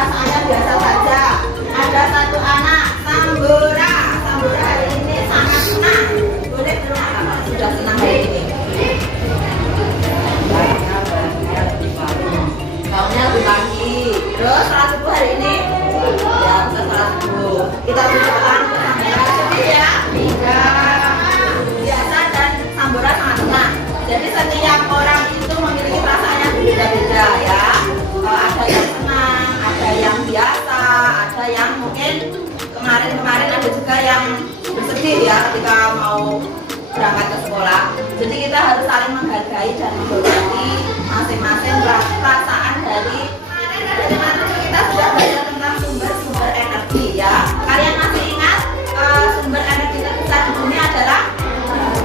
perasaannya biasa saja. Ada satu anak Sambora. Sambora hari ini sangat senang. Boleh bilang apa? Sudah senang hari ini. Tahunnya lebih pagi. Terus sholat subuh hari ini? Ya, bisa sholat subuh. Kita berdoa untuk Sambora sedih ya. Biasa dan Sambora sangat senang. Jadi setiap orang itu memiliki perasaan yang berbeda-beda ya. Ada yang senang, ada yang biasa, ada yang mungkin kemarin ada juga yang bersedih ya ketika mau berangkat ke sekolah. Jadi kita harus saling menghargai dan menghormati masing-masing perasaan dari mana kita sudah belajar tentang sumber energi ya. Kalian masih ingat sumber energi terbesar di dunia adalah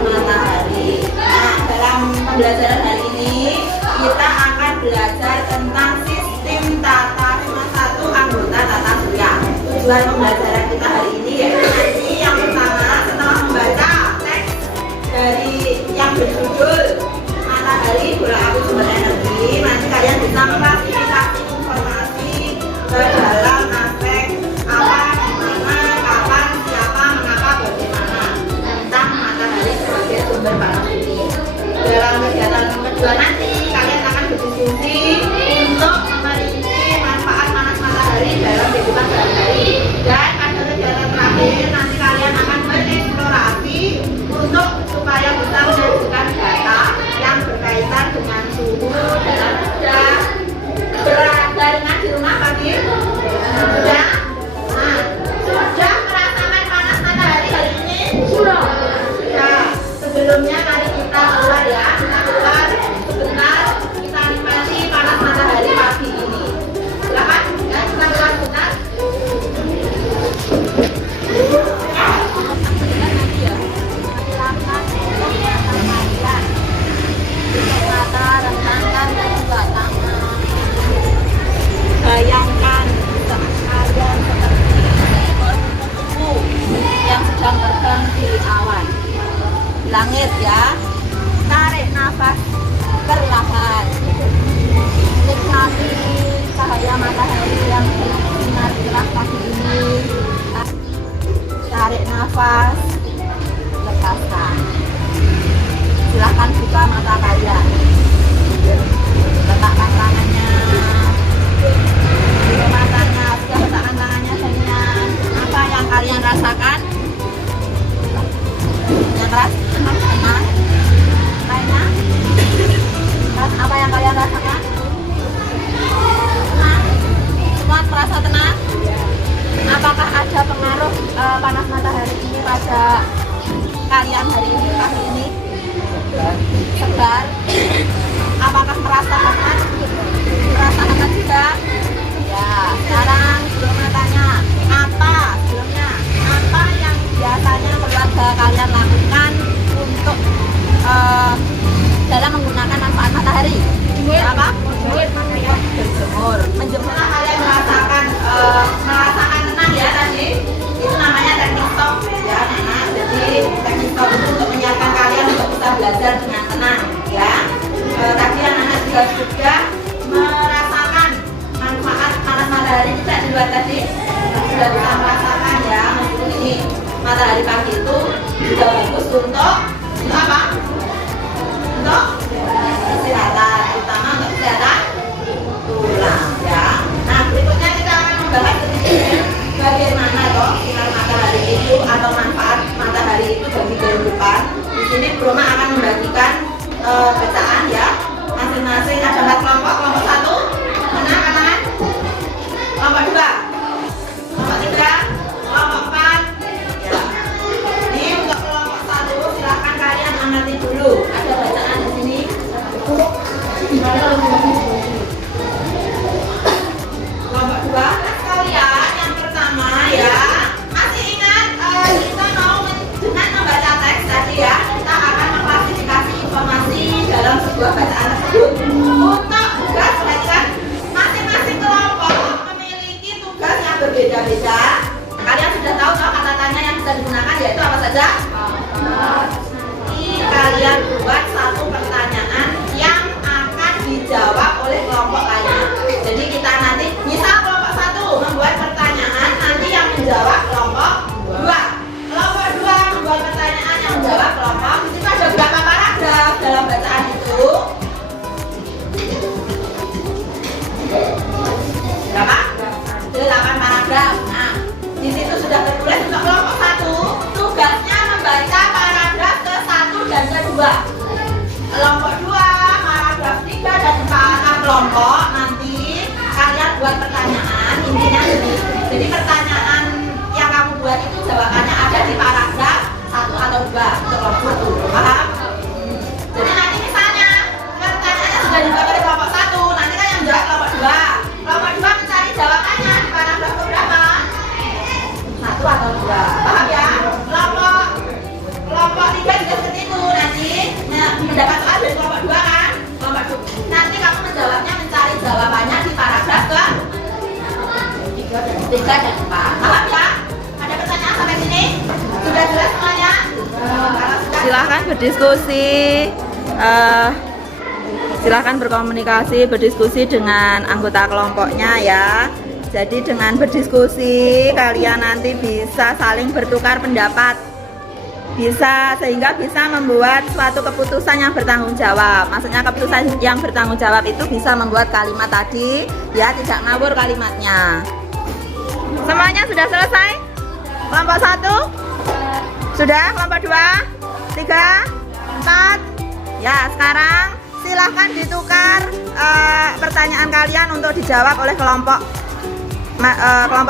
matahari. Nah, dalam pembelajaran hari ini kita akan belajar tentang sistem tata surya, satu anggota tata surya. Tujuan pembelajaran kita hari ini yaitu nanti yang pertama setelah membaca teks dari yang berjudul Matahari Bola Api Sumber Energi, nanti kalian bisa mengklasifikasi informasi ke dalam aspek apa, dimana, kapan, siapa, mengapa, bagaimana tentang matahari sebagai sumber panas bumi. Dalam kegiatan kedua nanti kalian akan berdiskusi untuk mempelajari manfaat panas matahari dalam kehidupan sehari-hari. Dan pada kegiatan terakhir nanti kalian akan bereksplorasi untuk supaya bisa mengajukan data yang berkaitan dengan suhu dalam sudah berbarengan di rumah pagi sudah. Nah, sudah merasakan panas matahari hari ini? Sudah. Sebelumnya mari kita keluar ya, kita keluar sebentar, kita nikmati panas matahari pagi ini. Silakan ya, kita keluar sebentar. Mata, rentangkan dan juga tangan. Bayangkan kalian seperti seekor kupu-kupu yang sedang terbang di awan langit ya. Tarik nafas perlahan, nikmati cahaya matahari yang bersinar cerah pagi ini. Tarik nafas, lepaskan. Silahkan buka mata kalian, letakkan tangannya, buka matanya. Sudah letakkan tangannya dengan apa yang kalian rasakan? Yang keras, tenang, lainnya, apa yang kalian rasakan? Tenang, semua terasa tenang. Apakah ada pengaruh panas matahari ini pada kalian hari ini, pagi ini? Segar. Apakah merasa hangat? Merasa hangat juga? Ya, sekarang sebelumnya tanya, sebelumnya apa yang biasanya keluarga kalian lakukan untuk dalam menggunakan manfaat matahari? Apa? Berjemur. Menjemurlah kalian merasakan tenang ya tadi. Itu namanya teknik stop ya, Nana. Jadi teknik stop itu untuk menyiapkan kalian untuk bisa belajar dengan tenang ya. Tadi anak-anak juga merasakan manfaat panas matahari tidak di luar tadi. Sudah bisa merasakan ya, meskipun ini matahari pagi itu juga bagus untuk apa? Untuk kesehatan, terutama untuk kesehatan tulang ya. Nah, berikutnya kita akan membahas sedikit bagaimana toh sinar matahari itu atau manfaat matahari itu bagi kehidupan. Di sini Broma akan membagikan bacaan ya. Masing-masing ada 4 kelompok. Kelompok 1 mana kanan? Kelompok 2, kelompok 3, kelompok 4 ya. Ini untuk kelompok 1 silahkan kalian amati dulu. Ada bacaan di sini. Kelompok 2 sekalian, yang pertama ya, masih ingat kita mau dengan membaca teks tadi ya, kita akan mengklasifikasi informasi dalam sebuah bacaan tersebut. Untuk tugas, perhatikan, masing-masing kelompok memiliki tugas yang berbeda-beda. Kalian sudah tahu kata tanya yang bisa digunakan yaitu apa saja? Kalian buat satu pertanyaan yang akan dijawab oleh kelompok lainnya. Jadi kita nanti, misal kelompok 1 3 dan 4. Paham ya? Ada pertanyaan sampai sini? Sudah jelas semuanya? Kalau sudah, Silahkan berdiskusi, silahkan berkomunikasi, berdiskusi dengan anggota kelompoknya ya. Jadi dengan berdiskusi kalian nanti bisa saling bertukar pendapat, sehingga bisa membuat suatu keputusan yang bertanggung jawab. Maksudnya keputusan yang bertanggung jawab itu bisa membuat kalimat tadi ya tidak ngawur kalimatnya. Semuanya sudah selesai? Kelompok 1? Sudah? Kelompok 2? 3? 4? Ya, sekarang silahkan ditukar pertanyaan kalian untuk dijawab oleh kelompok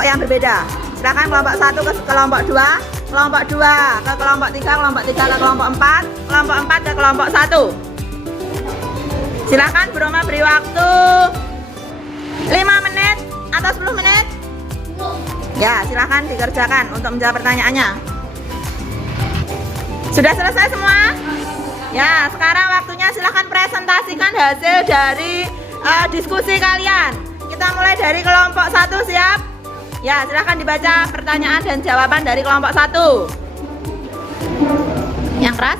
yang berbeda. Silahkan kelompok 1 ke kelompok 2, kelompok 2 ke kelompok 3, kelompok 3 ke kelompok 4, kelompok 4 ke kelompok 1. Silahkan Bu Roma beri waktu 5 menit atau 10 menit. Ya, silahkan dikerjakan untuk menjawab pertanyaannya. Sudah selesai semua? Ya, sekarang waktunya silahkan presentasikan hasil dari diskusi kalian. Kita mulai dari kelompok 1, siap? Ya, silahkan dibaca pertanyaan dan jawaban dari kelompok 1. Yang keras?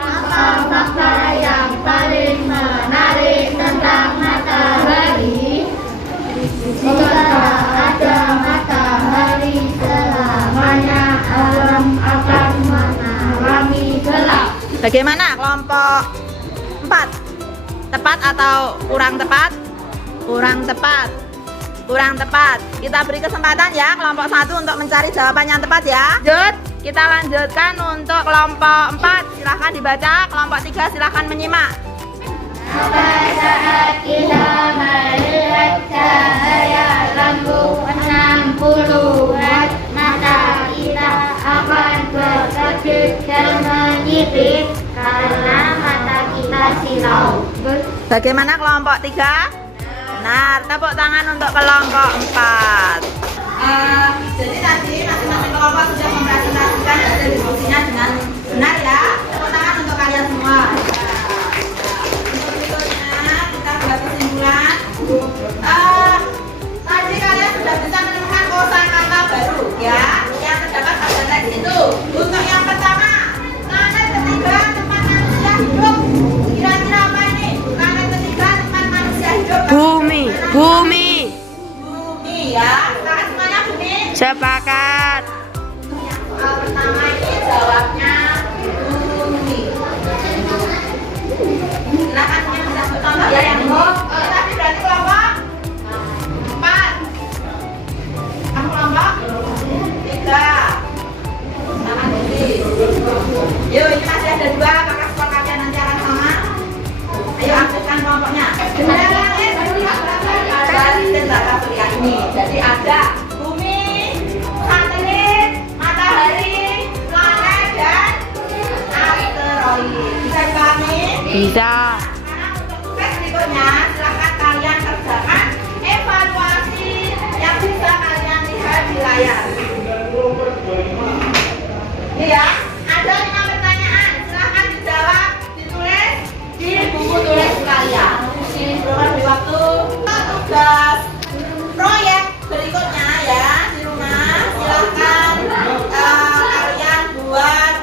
Apa fakta yang paling menarik tentang matahari? Jika ada matahari selamanya, alam akan mengalami gelap. Bagaimana kelompok 4? Tepat atau kurang tepat? Kurang tepat. Kurang tepat. Kita beri kesempatan ya kelompok 1 untuk mencari jawaban yang tepat ya. Lanjut, kita lanjutkan untuk kelompok 4. Silahkan dibaca. Kelompok 3 silahkan menyimak. Pada saat kita melihat cahaya lampu 60 watt, mata kita akan berkedip dan menyipit karena mata kita silau. Bagaimana kelompok 3? Benar, tepuk tangan untuk kelompok 4. jadi tadi masing-masing kelompok sudah mempresentasikan hasil diskusinya dengan benar ya. Tepuk tangan untuk kalian semua. Untuk berikutnya kita buat kesimpulan. Tadi kalian sudah bisa menemukan kosakata baru ya yang terdapat pada teks itu. Untuk yang pertama, planet ketiga tempat manusia hidup. Kira-kira apa ini? Planet ketiga tempat manusia hidup. Bumi, bumi. Bumi ya. Sekarang semuanya bumi. Sepakat. Yang soal pertama ini jawabnya bumi. Silakan punya bisa contoh ya yang tapi berarti kelompok 4. Kamu kelompok 3. Silakan Devi. Yuk, ini masih ada 2. Apakah skor kalian nanti akan sama? Ayo aktifkan kelompoknya. Sistem tata surya ini. Jadi ada bumi, satelit, matahari, planet dan asteroid. Bisa dipahami? Bisa. Sekarang untuk tugas berikutnya, silahkan kalian kerjakan evaluasi yang bisa kalian lihat di layar. Ini ya, ada 5 pertanyaan. Silahkan dijawab, ditulis di buku tulis kalian. Silahkan beri waktu. Tugas proyek berikutnya ya di rumah, silahkan kalian buat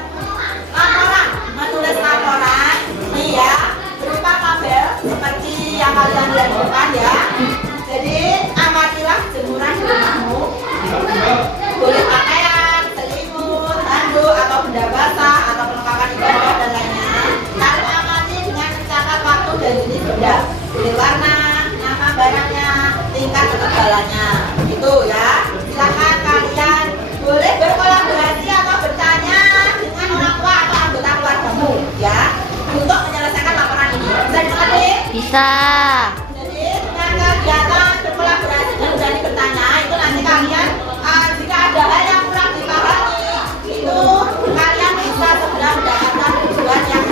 laporan, menulis laporan nih ya berupa tabel seperti yang kalian lihat di depan ya. Jadi amatilah jemuran di rumahmu, boleh pakaian, selimut, handuk atau benda basah atau perlengkapan ibadah dan lainnya. Lalu amati dengan mencatat waktu dan jenis benda, pilih warna, nama barangnya, tingkat ketebalannya, itu ya. Silakan kalian boleh berkolaborasi atau bertanya dengan orang tua atau anggota keluargamu ya untuk menyelesaikan laporan ini. Bisa dimengerti? Bisa. Jadi dengan kegiatan berkolaborasi dan berani bertanya itu nanti kalian jika ada hal yang kurang dipahami itu kalian bisa segera mendapatkan tujuan yang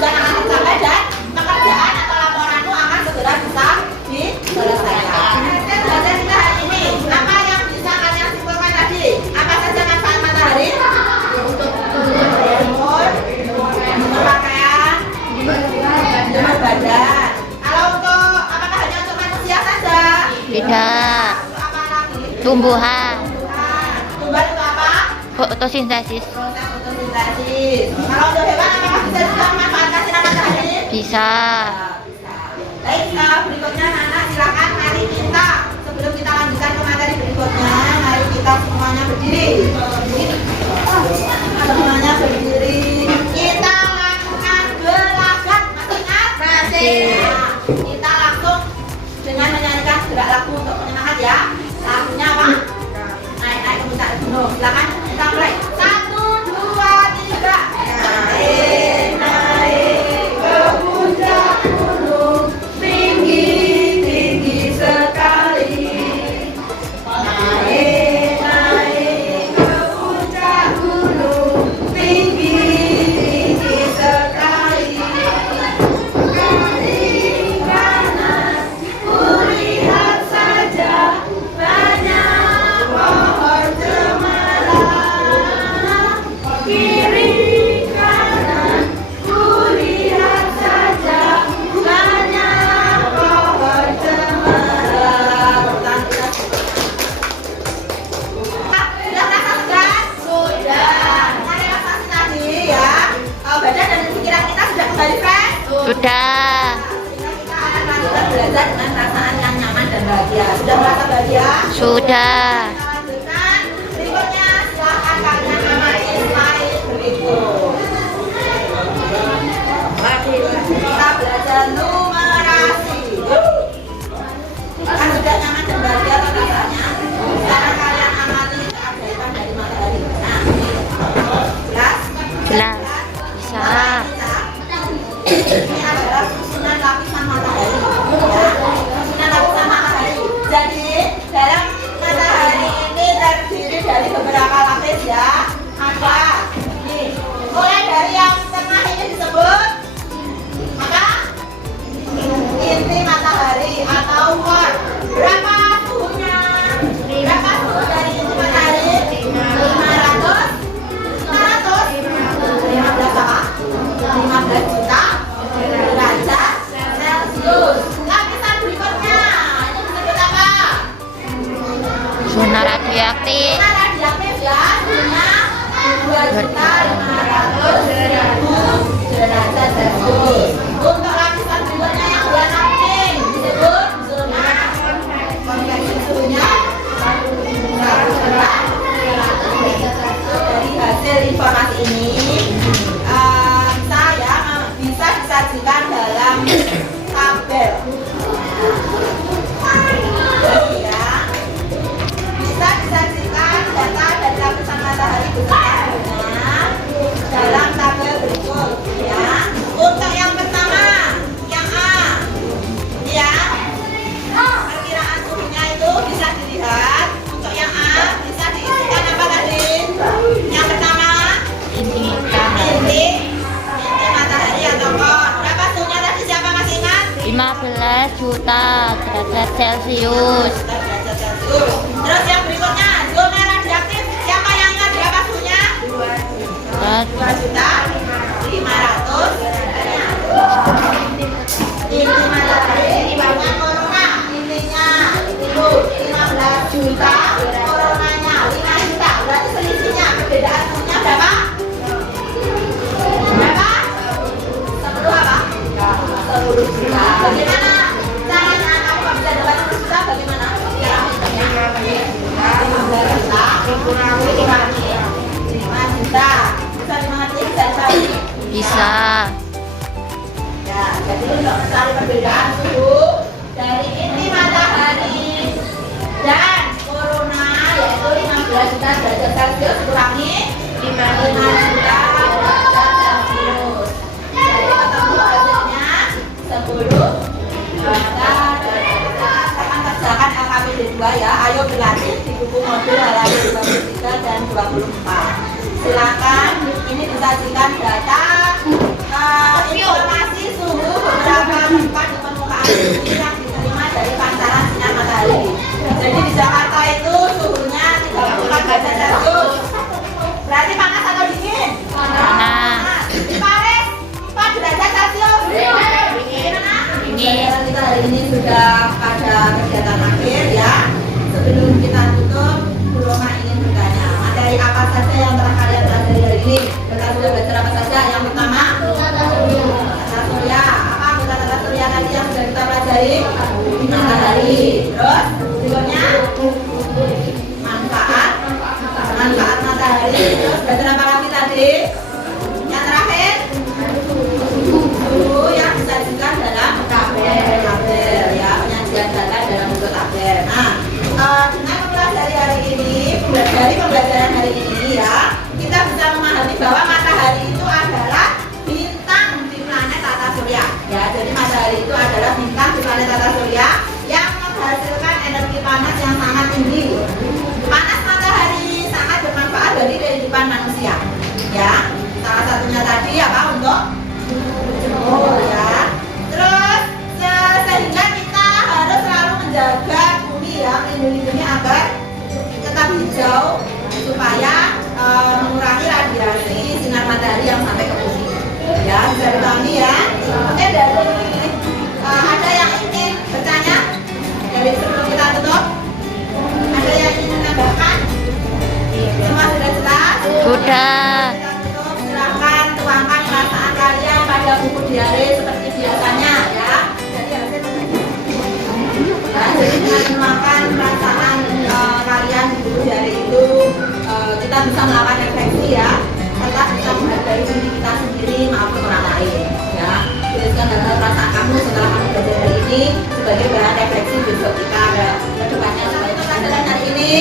akan tercapai dan pekerjaan atau laporanmu akan segera bisa diselesaikan. Belajar kita hari ini, apa yang bisa kalian simpulkan tadi? Apa saja manfaat matahari? Untuk jemur, untuk pakaian, jemur badan. Kalau untuk apakah hanya untuk manusia saja? Tidak. Untuk apa lagi? Tumbuhan. fotosintesis. Proses fotosintesis. Kalau untuk hewan apakah bisa juga memanfaatkan sinar matahari? Bisa. Bisa. Baik, berikutnya anak silakan mari kita sebelum kita lanjutkan ke materi berikutnya, mari kita semuanya berdiri. Semuanya berdiri. Kita lakukan gelagat, masih ingat? Masih. Nah, kita langsung dengan menyanyikan gerak lagu untuk penyemangat ya. Lagunya apa? Naik ke puncak gunung. Silakan kita mulai. 1, 2, 3. Naik ke puncak gunung, tinggi tinggi sekali. Naik ke puncak gunung, tinggi tinggi sekali. Kiri kanan kulihat saja banyak pohon cemara. Kiri kanan kulihat saja banyak pohon cemara. Sudah merasa segar? Sudah. Nah, relaksasi tadi ya. Badan dan pikiran kita sudah kembali fresh? Sudah. Sehingga kita akan lanjutkan belajar dengan perasaan yang nyaman dan bahagia. Sudah merasa bahagia? Sudah. Kita lanjutkan. Berikutnya silakan kalian amati slide berikut. Kita belajar numerasi. Kan sudah nyaman dan bahagia kan rasanya? Sekarang kalian amati keajaiban dari matahari. Nah, jelas? Jelas. Bisa. Ini adalah susunan lapisan matahari. Ya, susunan lapisan matahari. Jadi dalam matahari ini terdiri dari beberapa lapis ya. Ada nih, mulai dari yang tengah ini disebut apa? Inti matahari atau core. Berapa suhunya? Berapa suhu dari inti matahari? 500 15 apa? 15 juta derajat Celcius. Lapisan berikutnya itu disebut apa? Zona radioaktif. Zona radioaktif ya, suhunya 2.500.000 derajat Celcius. Untuk lapisan berikutnya yang warna kuning disebut zona konveksi, suhunya 100 Dari hasil informasi ini saya bisa disajikan dalam tabel. Jadi ya, bisa disajikan data dari lapisan matahari beserta suhunya dalam tabel berikut ya. Untuk yang pertama, yang A, ya, perkiraan suhunya itu bisa dilihat. Untuk yang A bisa diisikan apa tadi? Yang pertama, inti matahari atau core. Berapa suhunya tadi, siapa masih ingat? 15 juta derajat Celcius. Derajat Celcius. Terus yang berikutnya, zona radioaktif. Siapa yang ingat berapa suhunya? 2.500.000. Inti matahari di bawah corona. Intinya itu 15 juta, coronanya 5 juta. Berarti selisihnya perbedaan suhunya berapa? Berapa? 10 apa? 10 juta. Bagaimana caranya kamu bisa dapat 10 juta? Bagaimana? Cara menghitungnya? 15 juta dikurangi 5 juta. Bisa dimengerti? Bisa dicari? Bisa. Ya, jadi untuk mencari perbedaan suhu dari inti matahari dan corona yaitu 15 juta derajat Celcius dikurangi 5 juta derajat Celcius. Jadi ketemu hasilnya 10 juta derajat. Saya akan kerjakan LKPD 2 ya. Ayo berlatih di buku modul halaman 23 dan 24. Silakan ini disajikan data informasi suhu beberapa tempat di permukaan bumi yang diterima dari pancaran sinar matahari. Jadi di Jakarta itu suhunya 34 derajat Celcius. Berarti panas atau dingin? Panas. Di Paris 4 derajat Celcius. Gimana? Pelajaran kita hari ini sudah pada kegiatan akhir ya. Sebelum kita tutup, Bu Roma ingin bertanya, materi mempelajari apa saja yang telah kalian pelajari hari ini. Kita sudah belajar apa saja? Yang pertama, tata surya. Apa anggota tata surya tadi yang sudah kita pelajari? Matahari. Terus berikutnya manfaat matahari. Terus belajar apa lagi tadi? Yang terakhir, suhu yang disajikan dalam tabel ya, penyajian data dalam bentuk tabel. Nah, dengan mempelajari hari ini, dari pembelajaran hari ini ya, kita bisa memahami bahwa matahari itu adalah bintang di planet tata surya. Ya, jadi matahari itu adalah bintang di planet tata surya yang menghasilkan energi panas yang sangat tinggi. Panas matahari sangat bermanfaat bagi kehidupan manusia. Ya, salah satunya tadi apa untuk jemur ya. Terus sehingga kita harus selalu menjaga bumi ya, melindungi agar tetap hijau supaya mengurangi radiasi sinar matahari yang sampai ke bumi. Ya, bisa dipahami ya. Oke, dari ada yang ingin bertanya dari sebelum kita tutup? Ada yang ingin menambahkan? Semua sudah jelas? Sudah. Kita tutup, silahkan tuangkan perasaan kalian pada buku diari seperti biasanya ya. Jadi dengan menuangkan perasaan kalian di buku diari itu kita bisa melakukan refleksi ya, serta bisa menghargai diri kita sendiri maupun orang lain ya. Tuliskan hal-hal perasaan kamu setelah kamu belajar hari ini sebagai bahan refleksi besok kita ke depannya. Seperti itu pelajaran hari ini.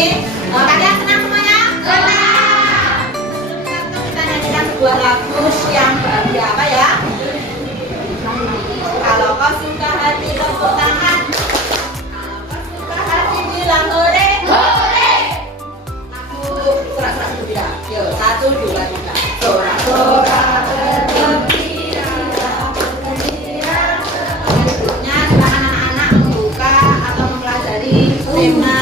Kalian senang semuanya? Senang. Sebelum kita tutup, kita nyanyikan sebuah lagu yang bahagia apa ya? Kalau kau suka hati tepuk tangan, kalau kau suka hati bilang hore. Hore. Lagu sorak-sorak berbeda. Yuk, 1, 2, 3. Sorak-sorak bergembira, bergembira. Berikutnya silakan anak-anak membuka atau mempelajari tema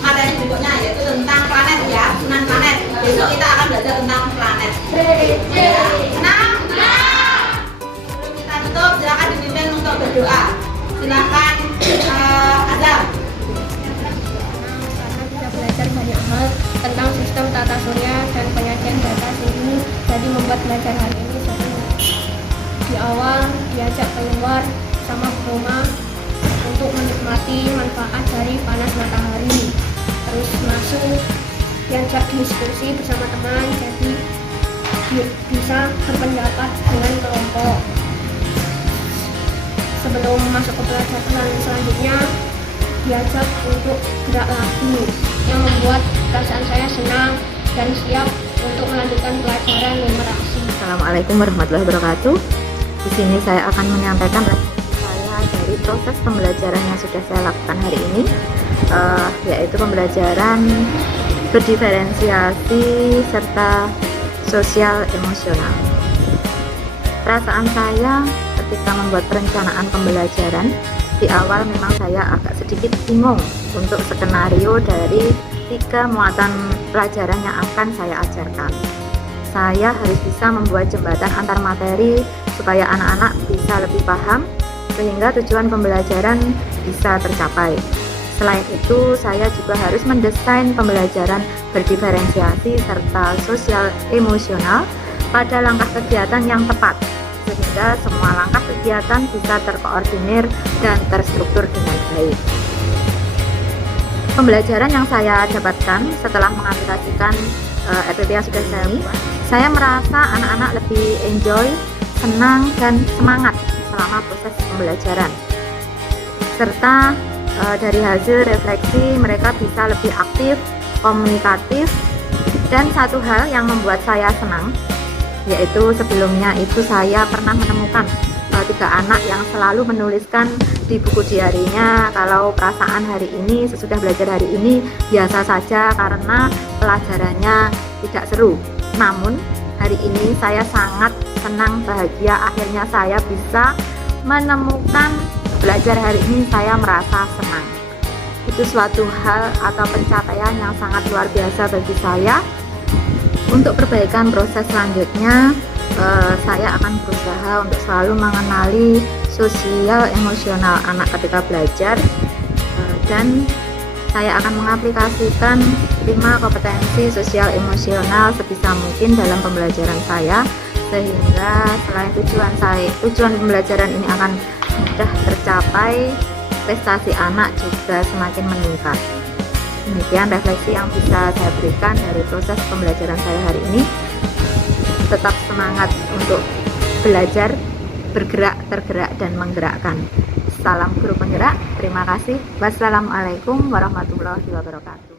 materi berikutnya, yaitu tentang planet ya, susunan planet. Besok kita akan belajar tentang planet. Ya. Senang? Sebelum kita tutup, silakan dipimpin untuk berdoa. Silakan Adam. Karena kita belajar banyak hal tentang sistem tata surya dan penyajian data sini, jadi membuat belajar hari ini seru. Di awal diajak keluar sama rumah untuk menikmati manfaat dari panas matahari. Terus masuk diajak diskusi bersama teman, jadi bisa berpendapat dengan kelompok. Sebelum masuk ke pelajaran selanjutnya, diajak untuk gerak lagu yang membuat perasaan saya senang dan siap untuk melanjutkan pelajaran numerasi. Assalamualaikum warahmatullahi wabarakatuh. Di sini saya akan menyampaikan refleksi saya dari proses pembelajaran yang sudah saya lakukan hari ini, yaitu pembelajaran berdiferensiasi serta sosial emosional. Perasaan saya ketika membuat perencanaan pembelajaran, di awal memang saya agak sedikit bingung untuk skenario dari 3 muatan pelajaran yang akan saya ajarkan. Saya harus bisa membuat jembatan antar materi supaya anak-anak bisa lebih paham sehingga tujuan pembelajaran bisa tercapai. Selain itu, saya juga harus mendesain pembelajaran berdiferensiasi serta sosial emosional pada langkah kegiatan yang tepat sehingga semua langkah kegiatan bisa terkoordinir dan terstruktur dengan baik. Pembelajaran yang saya dapatkan setelah mengaplikasikan RPP yang sudah saya merasa anak-anak lebih enjoy, senang, dan semangat selama proses pembelajaran. Serta dari hasil refleksi mereka bisa lebih aktif, komunikatif, dan satu hal yang membuat saya senang, yaitu sebelumnya itu saya pernah menemukan 3 anak yang selalu menuliskan di buku diarinya kalau perasaan hari ini sesudah belajar hari ini biasa saja karena pelajarannya tidak seru. Namun hari ini saya sangat senang, bahagia, akhirnya saya bisa menemukan belajar hari ini saya merasa senang. Itu suatu hal atau pencapaian yang sangat luar biasa bagi saya. Untuk perbaikan proses selanjutnya, saya akan berusaha untuk selalu mengenali sosial emosional anak ketika belajar, dan saya akan mengaplikasikan mengoptimal kompetensi sosial emosional sebisa mungkin dalam pembelajaran saya, sehingga selain tujuan pembelajaran ini akan mudah tercapai, prestasi anak juga semakin meningkat. Demikian refleksi yang bisa saya berikan dari proses pembelajaran saya hari ini. Tetap semangat untuk belajar, bergerak, tergerak, dan menggerakkan. Salam guru penggerak, terima kasih. Wassalamualaikum warahmatullahi wabarakatuh.